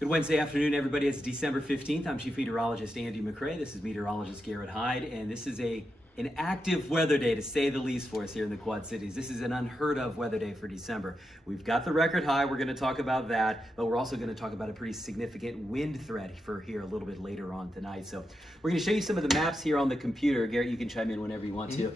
Good Wednesday afternoon, everybody. It's December 15th. I'm Chief Meteorologist Andy McRae. This is Meteorologist Garrett Hyde, and this is an active weather day, to say the least, for us here in the Quad Cities. This is an unheard of weather day for December. We've got the record high. We're going to talk about that, but we're also going to talk about a pretty significant wind threat for here a little bit later on tonight. So we're going to show you some of the maps here on the computer. Garrett, you can chime in whenever you want to.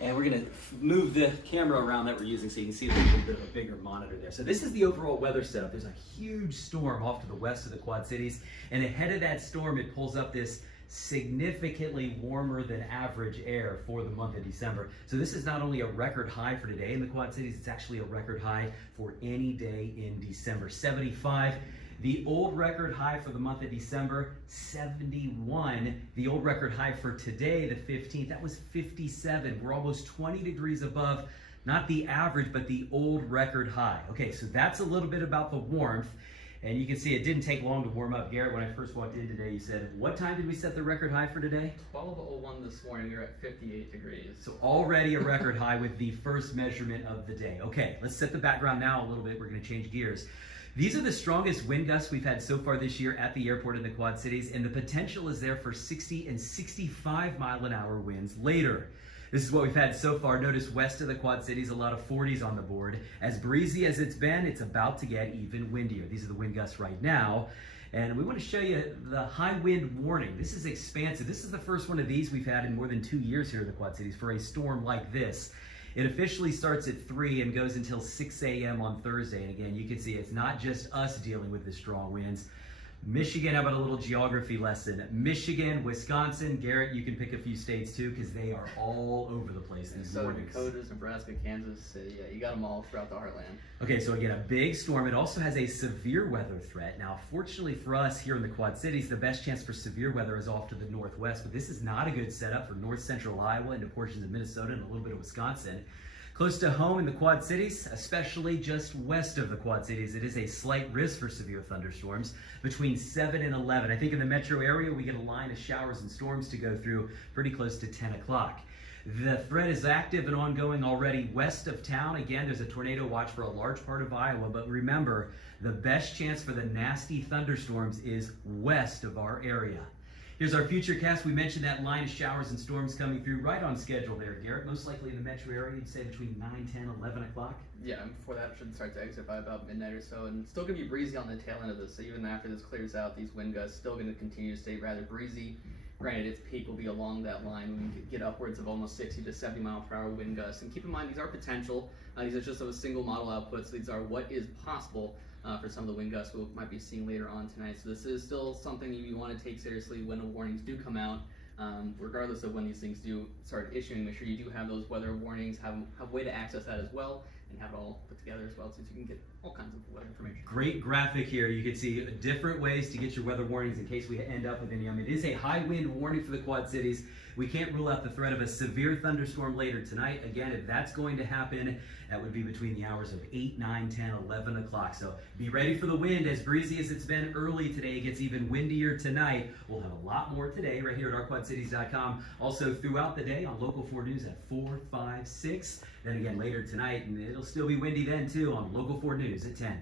And we're going to move the camera around that we're using so you can see a little bit of a bigger monitor there. So this is the overall weather setup. There's a huge storm off to the west of the Quad Cities, and ahead of that storm, it pulls up this significantly warmer than average air for the month of December. So this is not only a record high for today in the Quad Cities, it's actually a record high for any day in December. 75. The old record high for the month of December, 71. The old record high for today, the 15th, that was 57. We're almost 20 degrees above, not the average, but the old record high. Okay, so that's a little bit about the warmth. And you can see it didn't take long to warm up. Garrett, when I first walked in today, you said, what time did we set the record high for today? 12:01 this morning, we were at 58 degrees. So already a record high with the first measurement of the day. Okay, let's set the background now a little bit. We're going to change gears. These are the strongest wind gusts we've had so far this year at the airport in the Quad Cities, and the potential is there for 60 and 65 mile an hour winds later. This is what we've had so far. Notice west of the Quad Cities, a lot of 40s on the board. As breezy as it's been, it's about to get even windier. These are the wind gusts right now. And we want to show you the high wind warning. This is expansive. This is the first one of these we've had in more than 2 years here in the Quad Cities for a storm like this. It officially starts at 3 and goes until 6 a.m. on Thursday. And again, you can see it's not just us dealing with the strong winds. Michigan, how about a little geography lesson? Michigan, Wisconsin, Garrett, you can pick a few states too because they are all over the place these mornings. Dakotas, Nebraska, Kansas City, yeah, you got them all throughout the heartland. Okay, so again, a big storm. It also has a severe weather threat. Now, fortunately for us here in the Quad Cities, the best chance for severe weather is off to the northwest, but this is not a good setup for north central Iowa into portions of Minnesota and a little bit of Wisconsin. Close to home in the Quad Cities, especially just west of the Quad Cities, it is a slight risk for severe thunderstorms between 7 and 11. I think in the metro area, we get a line of showers and storms to go through pretty close to 10 o'clock. The threat is active and ongoing already west of town. Again, there's a tornado watch for a large part of Iowa, but remember, the best chance for the nasty thunderstorms is west of our area. Here's our future cast. We mentioned that line of showers and storms coming through right on schedule there, Garrett. Most likely in the metro area, you'd say between 9, 10, 11 o'clock. Yeah, and before that should start to exit by about midnight or so. And still going to be breezy on the tail end of this. So even after this clears out, these wind gusts still going to continue to stay rather breezy. Granted, its peak will be along that line when we get upwards of almost 60 to 70 mile per hour wind gusts. And keep in mind, these are potential. These are just of a single model output. So these are what is possible for some of the wind gusts we might be seeing later on tonight. So this is still something you want to take seriously when the warnings do come out. Regardless of when these things do start issuing, make sure you do have those weather warnings, have a way to access that as well, and have it all put together as well so you can get all kinds of weather information. Great graphic here. You can see different ways to get your weather warnings in case we end up with any. I mean, it is a high wind warning for the Quad Cities. We can't rule out the threat of a severe thunderstorm later tonight. Again, if that's going to happen, that would be between the hours of 8, 9, 10, 11 o'clock. So be ready for the wind. As breezy as it's been early today, it gets even windier tonight. We'll have a lot more today right here at ourquadcities.com. Also throughout the day on Local 4 News at 4, 5, 6. Then again later tonight, and it'll still be windy then too on Local 4 News at 10.